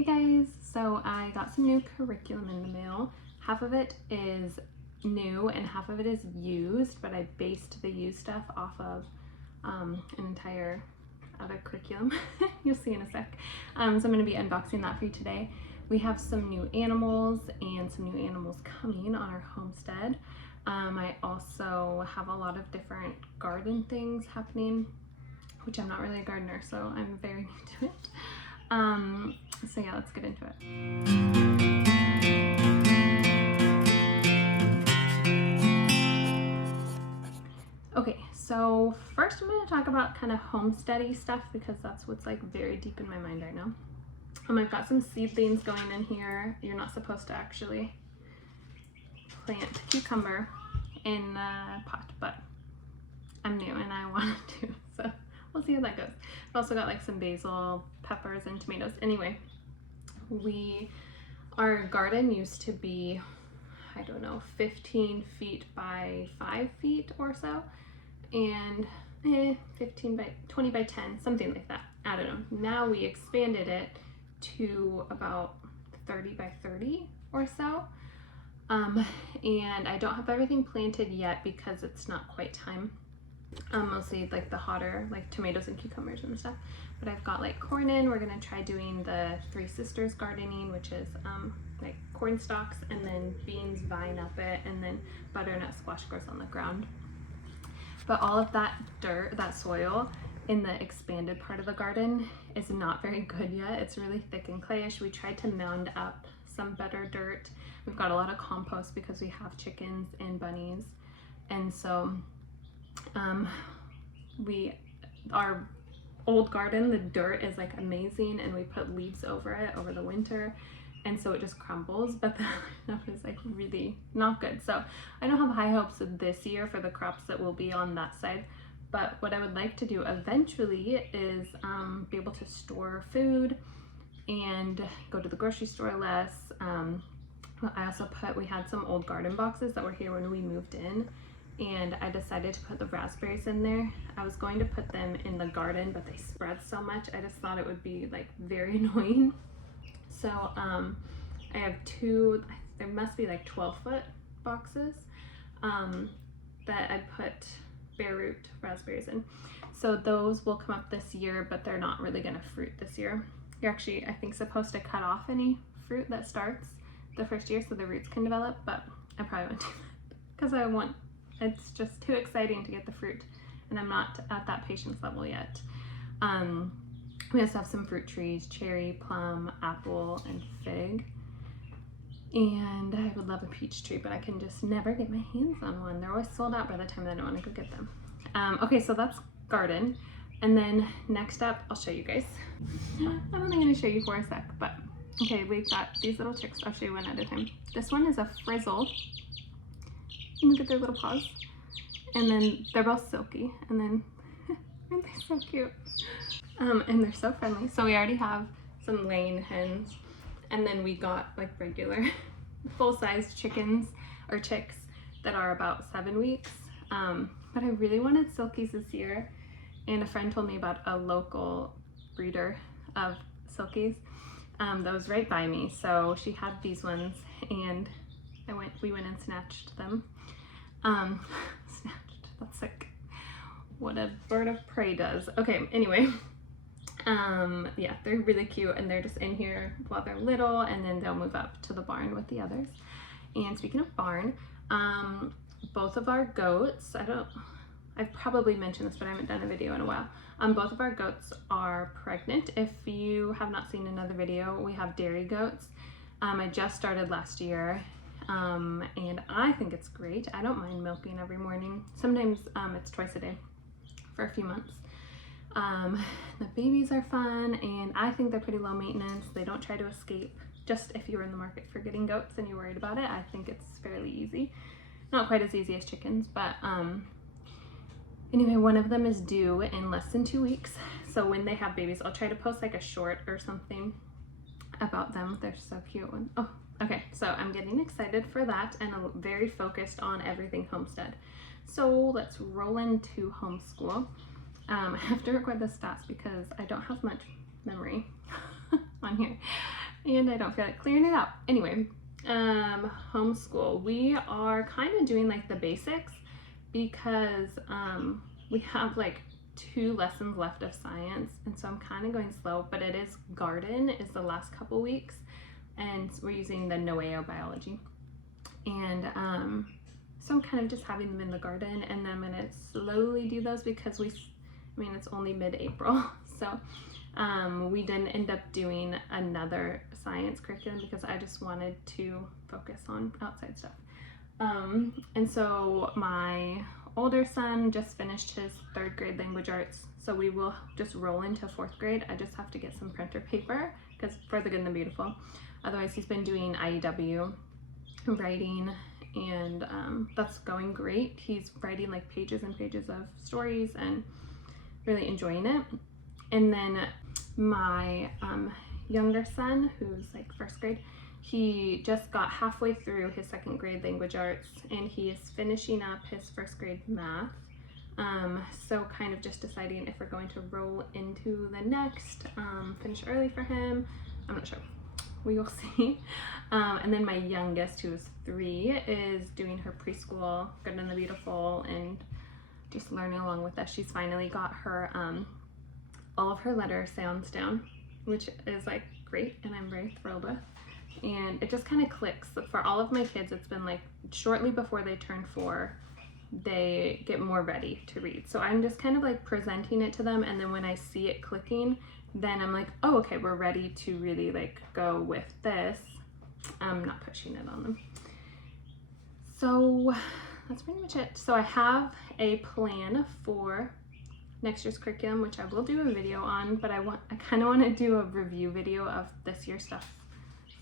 Hey guys, so I got some new curriculum in the mail. Half of it is new and half of it is used, but I based the used stuff off of an entire other curriculum. You'll see in a sec. So I'm going to be unboxing that for you today. We have some new animals and some new animals coming on our homestead. I also have a lot of different garden things happening, which I'm not really a gardener, so I'm very new to it. So yeah, let's get into it. Okay, so first I'm going to talk about kind of homesteady stuff because that's what's like very deep in my mind right now. I've got some seedlings going in here. You're not supposed to actually plant cucumber in a pot, but I'm new and I want to, so we'll see how that goes. I've also got like some basil, peppers, and tomatoes. Anyway, our garden used to be, I don't know, 15 feet by 5 feet or so, and 20 by 10, something like that. I don't know. Now we expanded it to about 30 by 30 or so. And I don't have everything planted yet because it's not quite time. Mostly like the hotter, like tomatoes and cucumbers and stuff. But I've got like corn in. We're gonna try doing the Three Sisters gardening, which is like corn stalks and then beans vine up it, and then butternut squash grows on the ground. But all of that dirt, that soil in the expanded part of the garden is not very good yet. It's really thick and clayish. We tried to mound up some better dirt. We've got a lot of compost because we have chickens and bunnies, and so our old garden, the dirt is like amazing, and we put leaves over it over the winter, and so it just crumbles, but the stuff is like really not good. So I don't have high hopes of this year for the crops that will be on that side, but what I would like to do eventually is be able to store food and go to the grocery store less. I also we had some old garden boxes that were here when we moved in, and I decided to put the raspberries in there. I was going to put them in the garden, but they spread so much, I just thought it would be like very annoying. So I have two, there must be like 12-foot boxes that I put bare root raspberries in. So those will come up this year, but they're not really gonna fruit this year. You're actually, I think, supposed to cut off any fruit that starts the first year so the roots can develop, but I probably won't do that because it's just too exciting to get the fruit, and I'm not at that patience level yet. We also have some fruit trees, cherry, plum, apple, and fig. And I would love a peach tree, but I can just never get my hands on one. They're always sold out by the time that I want to go get them. Okay, so that's garden. And then next up, I'll show you guys. I'm only going to show you for a sec, but okay, we've got these little chicks. I'll show you one at a time. This one is a frizzle. Look at their little paws. And then they're both silky. And then, aren't they so cute? And they're so friendly. So we already have some laying hens. And then we got like regular full-size chickens or chicks that are about 7 weeks. But I really wanted silkies this year. And a friend told me about a local breeder of silkies that was right by me. So she had these ones, and we went and snatched them. Snatched, that's like what a bird of prey does. Okay, anyway, yeah, they're really cute, and they're just in here while they're little, and then they'll move up to the barn with the others. And speaking of barn, both of our goats, I've probably mentioned this, but I haven't done a video in a while. Both of our goats are pregnant. If you have not seen another video, we have dairy goats. I just started last year, and I think it's great. I don't mind milking every morning. Sometimes it's twice a day for a few months. The babies are fun, and I think they're pretty low maintenance. They don't try to escape. Just if you're in the market for getting goats and you're worried about it, I think it's fairly easy. Not quite as easy as chickens, but anyway, one of them is due in less than 2 weeks. So when they have babies, I'll try to post like a short or something about them. They're so cute. Oh, okay. So I'm getting excited for that, and I'm very focused on everything homestead. So let's roll into homeschool. I have to record the stats because I don't have much memory on here. and I don't feel like clearing it out. Anyway, homeschool. We are kind of doing like the basics because we have like 2 lessons left of science, and so I'm kind of going slow, but it is garden is the last couple weeks, and we're using the Noeo biology, and so I'm kind of just having them in the garden, and then I'm gonna slowly do those because it's only mid-April, so we didn't end up doing another science curriculum because I just wanted to focus on outside stuff. And so my older son just finished his 3rd grade language arts, so we will just roll into 4th grade. I just have to get some printer paper because for the good and the beautiful. Otherwise, he's been doing IEW writing, and that's going great. He's writing like pages and pages of stories and really enjoying it. And then my younger son, who's like 1st grade, he just got halfway through his 2nd grade language arts, and he is finishing up his 1st grade math. So kind of just deciding if we're going to roll into the next, finish early for him. I'm not sure. We will see. And then my youngest, who is 3, is doing her preschool, Good and the Beautiful, and just learning along with us. She's finally got her all of her letter sounds down, which is like great, and I'm very thrilled with. And it just kind of clicks. For all of my kids, it's been like shortly before they turn 4, they get more ready to read. So I'm just kind of like presenting it to them, and then when I see it clicking, then I'm like, oh, okay, we're ready to really like go with this. I'm not pushing it on them. So that's pretty much it. So I have a plan for next year's curriculum, which I will do a video on, but I kind of want to do a review video of this year's stuff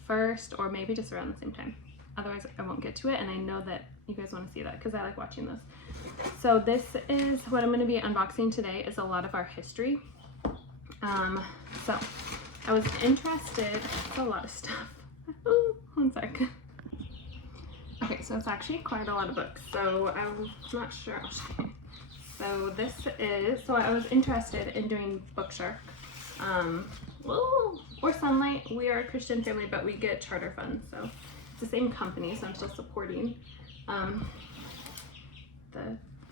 first, or maybe just around the same time. Otherwise I won't get to it, and I know that you guys want to see that because I like watching this. So this is what I'm going to be unboxing today, is a lot of our history. So I was interested, it's a lot of stuff. Ooh, one sec. Okay, so it's actually quite a lot of books, so I was not sure. So this is, so I was interested in doing Bookshark, or Sonlight. We are a Christian family, but we get charter funds, so it's the same company, so I'm still supporting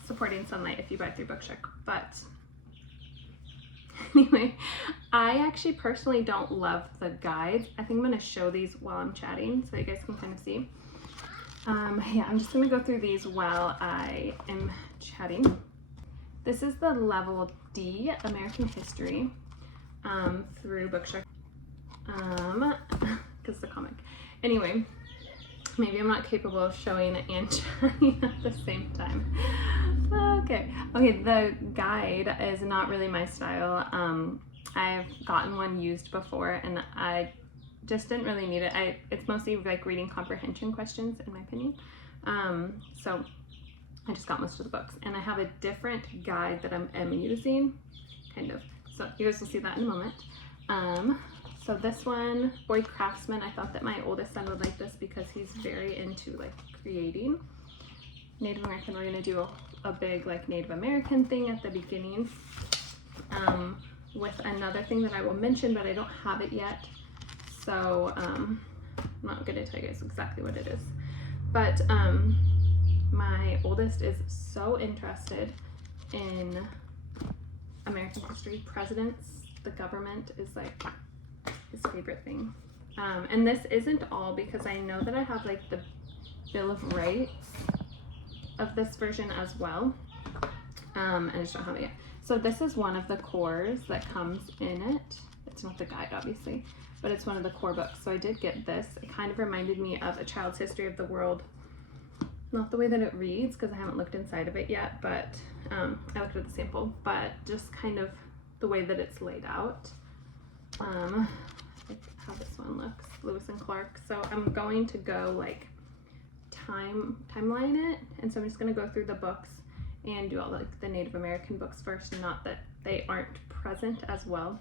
supporting Sonlight if you buy through Bookshark. But anyway, I actually personally don't love the guides. I think I'm going to show these while I'm chatting so you guys can kind of see. Yeah, I'm just going to go through these while I am chatting. This is the level D American history through Bookshark, because the comic. Anyway, maybe I'm not capable of showing and chatting at the same time. Okay, the guide is not really my style. I've gotten one used before, and I just didn't really need it. It's mostly like reading comprehension questions, in my opinion. So I just got most of the books, and I have a different guide that I'm using, kind of. So you guys will see that in a moment. So this one, Boy Craftsman, I thought that my oldest son would like this because he's very into like creating. Native American, we're gonna do a big like Native American thing at the beginning, with another thing that I will mention, but I don't have it yet. So I'm not gonna tell you guys exactly what it is. But my oldest is so interested in American history. Presidents, the government is like his favorite thing. And this isn't all, because I know that I have like the Bill of Rights of this version as well. I just don't have it yet. So this is one of the cores that comes in it. It's not the guide, obviously, but it's one of the core books. So I did get this. It kind of reminded me of A Child's History of the World. Not the way that it reads, because I haven't looked inside of it yet, but I looked at the sample, but just kind of the way that it's laid out. Like how this one looks, Lewis and Clark. So I'm going to go like timeline it, and so I'm just going to go through the books and do all like the Native American books first, not that they aren't present as well,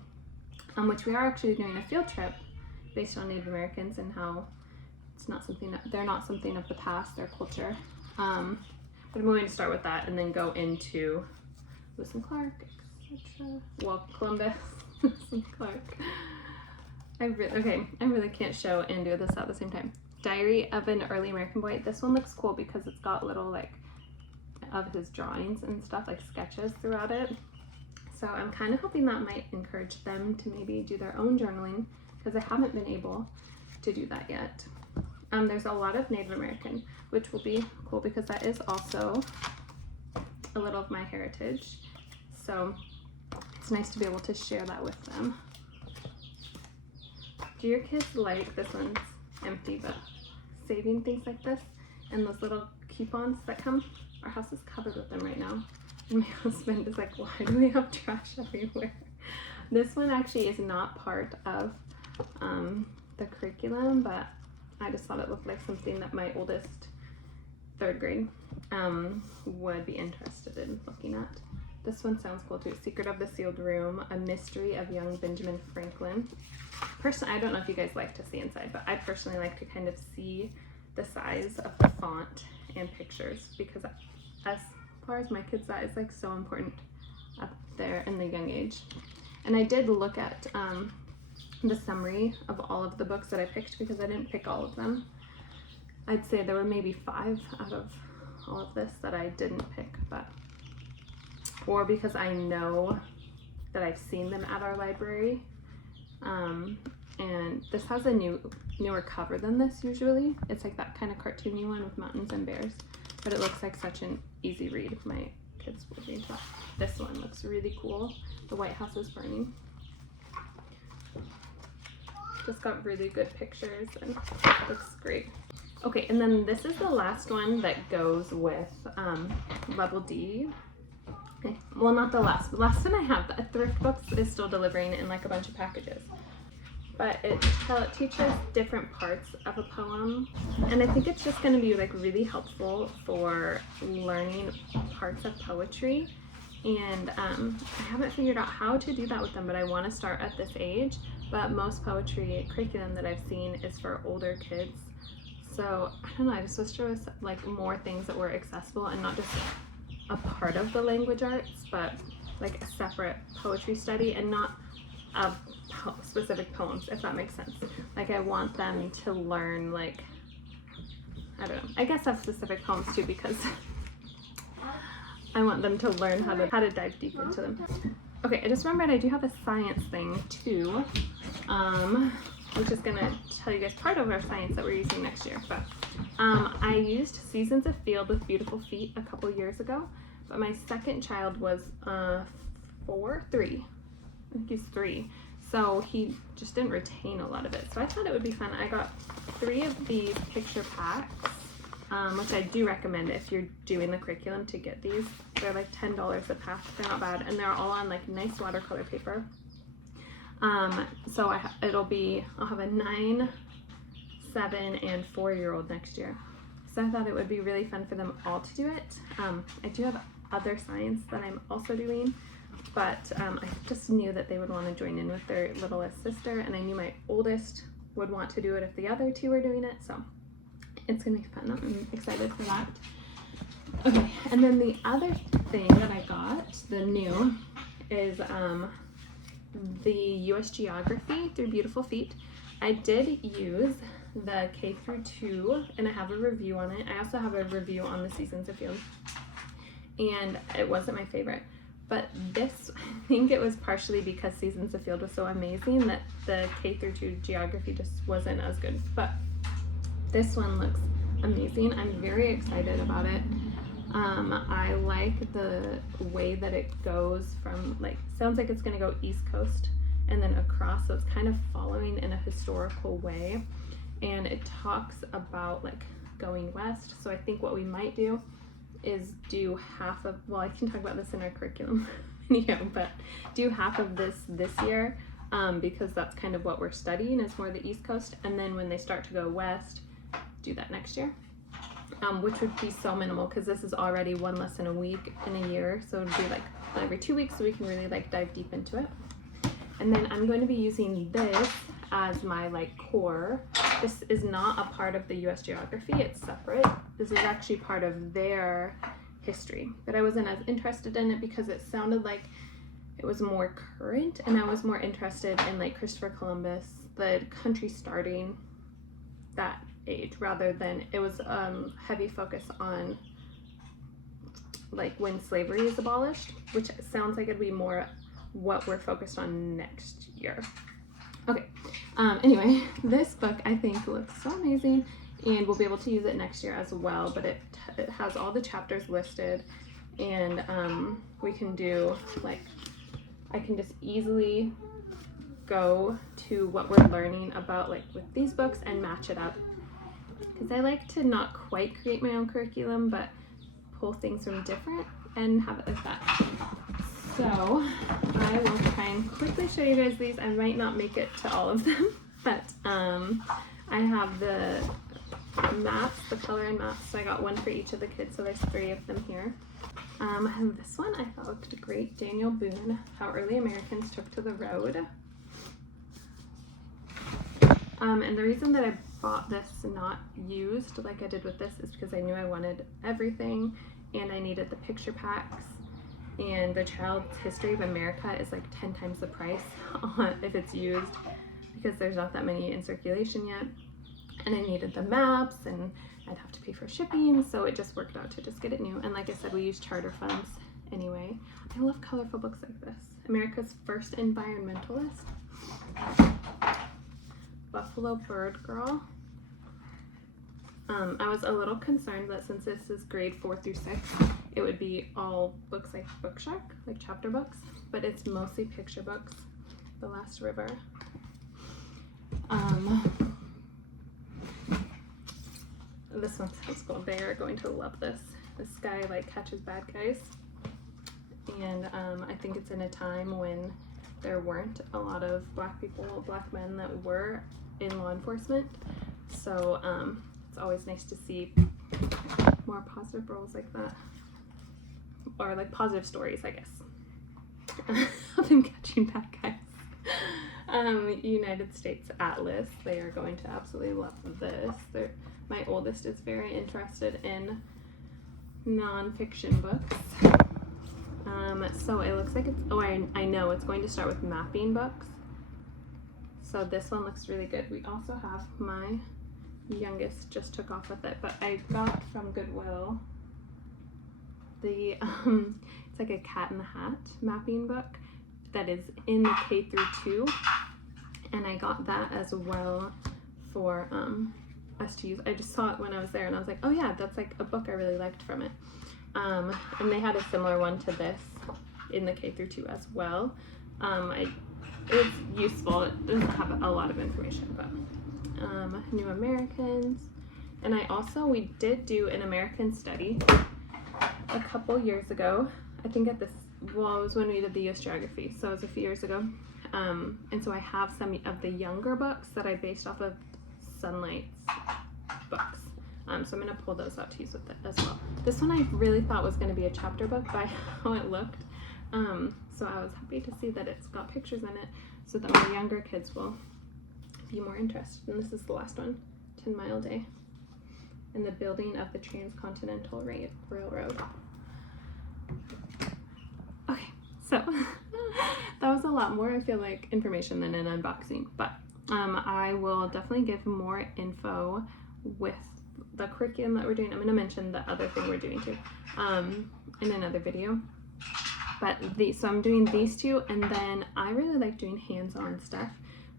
which we are actually doing a field trip based on Native Americans and how it's not something that they're not something of the past, their culture. But I'm going to start with that and then go into Lewis and Clark, etc. Well, Columbus, Lewis and Clark. I really can't show and do this at the same time. Diary of an Early American Boy. This one looks cool because it's got little like of his drawings and stuff, like sketches throughout it. So I'm kind of hoping that might encourage them to maybe do their own journaling, because I haven't been able to do that yet. There's a lot of Native American, which will be cool because that is also a little of my heritage. So it's nice to be able to share that with them. Do your kids like, this one's empty, but saving things like this and those little coupons that come? Our house is covered with them right now. And my husband is like, why do we have trash everywhere? This one actually is not part of the curriculum, but I just thought it looked like something that my oldest, 3rd grade, would be interested in looking at. This one sounds cool too. Secret of the Sealed Room, A Mystery of Young Benjamin Franklin. Personally, I don't know if you guys like to see inside, but I personally like to kind of see the size of the font and pictures, because as far as my kids, that is like so important up there in the young age. And I did look at the summary of all of the books that I picked, because I didn't pick all of them. I'd say there were maybe 5 out of all of this that I didn't pick, but or because I know that I've seen them at our library. And this has a newer cover than this usually. It's like that kind of cartoony one with mountains and bears, but it looks like such an easy read. My kids will read that. This one looks really cool. The White House is Burning. Just got really good pictures and looks great. Okay, and then this is the last one that goes with level D. Okay. Well, not the last. The last one I have, the Thriftbooks, is still delivering in like a bunch of packages. But it teaches different parts of a poem, and I think it's just going to be like really helpful for learning parts of poetry. And I haven't figured out how to do that with them, but I want to start at this age. But most poetry curriculum that I've seen is for older kids. So I don't know, I just wish there was like more things that were accessible and not just a part of the language arts, but like a separate poetry study and not specific poems, if that makes sense. Like I want them to learn, like, I don't know, I guess have specific poems too, because I want them to learn how to dive deep into them. Okay, I just remembered I do have a science thing too, which is gonna tell you guys part of our science that we're using next year. But I used Seasons of Field with Beautiful Feet a couple years ago, but my second child was 3. I think he's 3. So he just didn't retain a lot of it. So I thought it would be fun. I got 3 of these picture packs, which I do recommend if you're doing the curriculum to get these. They're like $10 a pack. They're not bad, and they're all on like nice watercolor paper. So I'll have a 9, 7, and 4-year-old next year. So I thought it would be really fun for them all to do it. I do have other science that I'm also doing, but I just knew that they would want to join in with their littlest sister, and I knew my oldest would want to do it if the other 2 were doing it. So it's gonna be fun. I'm excited for that. Okay, and then the other thing that I got, the new, is the US Geography through Beautiful Feet. I did use the K through 2, and I have a review on it. I also have a review on the Seasons of Field, and it wasn't my favorite. But this, I think it was partially because Seasons of Field was so amazing that the K through 2 geography just wasn't as good. But this one looks amazing. I'm very excited about it. I like the way that it goes from, like, sounds like it's going to go East Coast and then across, so it's kind of following in a historical way. And it talks about like going west. So I think what we might do is do half of, well, I can talk about this in our curriculum video, but do half of this year, because that's kind of what we're studying is more the East Coast. And then when they start to go west, do that next year. Which would be so minimal because this is already 1 lesson a week in a year, so it would be like every 2 weeks, so we can really like dive deep into it. And then I'm going to be using this as my like core. This is not a part of the US Geography, it's separate. This is actually part of their history, but I wasn't as interested in it because it sounded like it was more current, and I was more interested in like Christopher Columbus the country starting that age, rather than, it was heavy focus on like when slavery is abolished, which sounds like it'd be more what we're focused on next year. Okay, anyway, this book I think looks so amazing, and we'll be able to use it next year as well, but it has all the chapters listed, and we can do, like, I can just easily go to what we're learning about, like with these books, and match it up, because I like to not quite create my own curriculum, but pull things from different and have it like that. So I will try and quickly show you guys these. I might not make it to all of them, but I have the maps, the coloring maps, so I got one for each of the kids, so there's 3 of them here. And this one I thought looked great, Daniel Boone, How Early Americans Took to the Road. And the reason that I bought this not used like I did with this is because I knew I wanted everything, and I needed the picture packs, and the Child's History of America is like 10 times the price if it's used, because there's not that many in circulation yet, and I needed the maps, and I'd have to pay for shipping, so it just worked out to just get it new. And like I said, we use charter funds anyway. I love colorful books like this. America's First Environmentalist, Buffalo Bird Girl. I was a little concerned that since this is grade 4 through 6, it would be all books like Bookshark, like chapter books, but it's mostly picture books. The Last River. This one sounds cool. They are going to love this. This guy like catches bad guys, and I think it's in a time when there weren't a lot of black men that were in law enforcement, so it's always nice to see more positive roles like that, or like positive stories, I guess, of them catching bad guys. United States Atlas. They are going to absolutely love this. My oldest is very interested in nonfiction books. So it looks like it's, oh, I know it's going to start with mapping books. So this one looks really good. We also have, my youngest just took off with it, but I got from Goodwill the, it's like a Cat in the Hat mapping book that is in the K through 2. And I got that as well for us to use. I just saw it when I was there, and I was like, oh yeah, that's like a book I really liked from it. And they had a similar one to this in the K through 2 as well. It's useful. It doesn't have a lot of information, but New Americans. And we did do an American study a couple years ago. I think it was when we did the US Geography, so it was a few years ago. And so I have some of the younger books that I based off of Sonlight's books. So I'm going to pull those out to use with it as well. This one I really thought was going to be a chapter book by how it looked. So I was happy to see that it's got pictures in it, so that my younger kids will be more interested. And this is the last one, 10 Mile Day, and the building of the Transcontinental Railroad. Okay, so that was a lot more, I feel like, information than an unboxing, but I will definitely give more info with the curriculum that we're doing. I'm going to mention the other thing we're doing too in another video. But so I'm doing these 2, and then I really like doing hands-on stuff.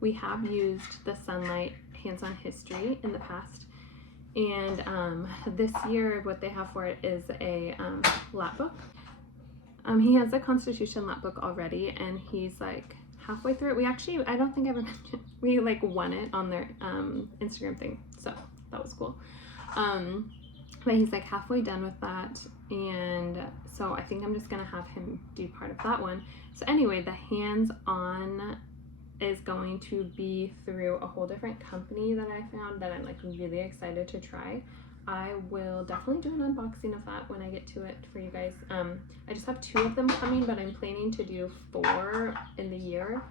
We have used the Sonlight hands-on history in the past, and this year what they have for it is a lap book. He has a Constitution lap book already, and he's like halfway through it. We actually, I don't think I ever mentioned, we like won it on their Instagram thing, so that was cool. But he's like halfway done with that, and so I think I'm just gonna have him do part of that one. So anyway, the hands-on is going to be through a whole different company that I found that I'm like really excited to try. I will definitely do an unboxing of that when I get to it for you guys. I just have 2 of them coming, but I'm planning to do 4 in the year,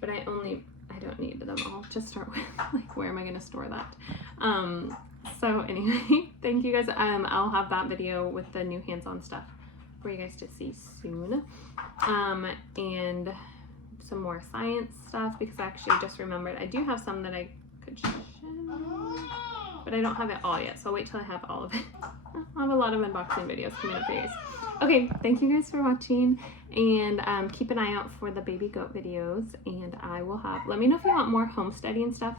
but I don't need them all to start with. Like, where am I gonna store that? So anyway, thank you guys. I'll have that video with the new hands-on stuff for you guys to see soon. And some more science stuff, because I actually just remembered I do have some that I could share, but I don't have it all yet, so I'll wait till I have all of it. I'll have a lot of unboxing videos coming up for you guys. Okay, thank you guys for watching, and keep an eye out for the baby goat videos, and I will have, let me know if you want more homesteading stuff.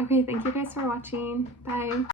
Okay, thank you guys for watching. Bye.